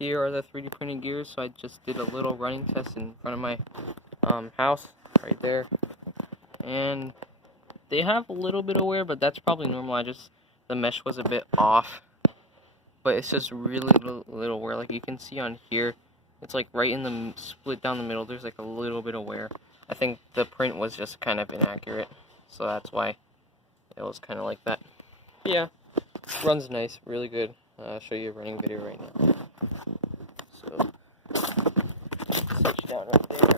here are the 3D printed gears. So I just did a little running test in front of my house, right there, and they have a little bit of wear, but that's probably normal. The mesh was a bit off, but it's just really little wear. Like you can see on here, it's like right in the split down the middle. There's like a little bit of wear. I think the print was just kind of inaccurate, so that's why it was kind of like that. But yeah, runs nice, really good. I'll show you a running video right now. So switch down right there.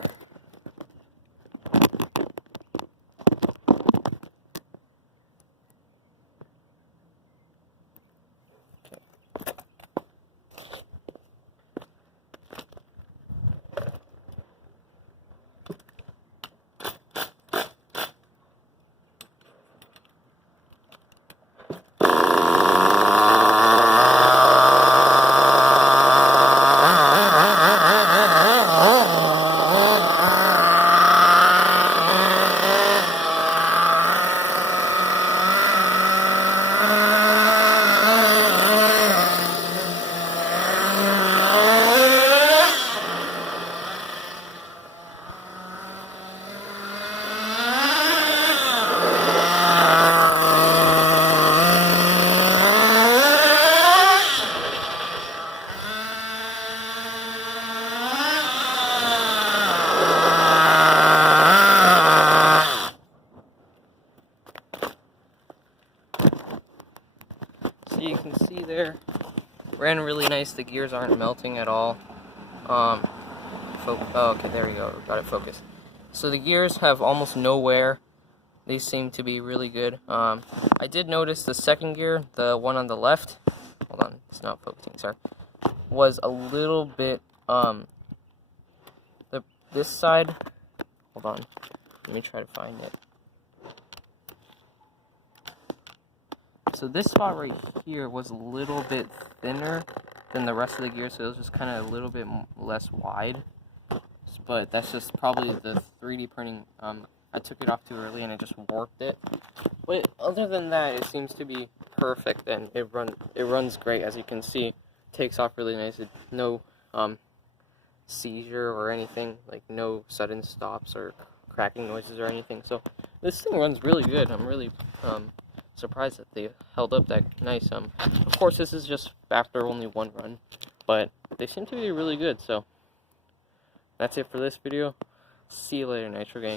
So you can see there, ran really nice. The gears aren't melting at all. Oh, okay, there we go. Got it focused. So the gears have almost no wear. They seem to be really good. I did notice the second gear, the one on the left, hold on, it's not focusing, sorry, was a little bit, this side, hold on, let me try to find it. So this spot right here was a little bit thinner than the rest of the gear, so it was just kind of a little bit less wide. But that's just probably the 3D printing. I took it off too early and it just warped it. But other than that, it seems to be perfect, and it runs great. As you can see, takes off really nice. No seizure or anything, like no sudden stops or cracking noises or anything. So this thing runs really good. I'm really surprised that they held up that nice. Of course, this is just after only one run, but they seem to be really good. So that's it for this video. See you later, Nitro Gang.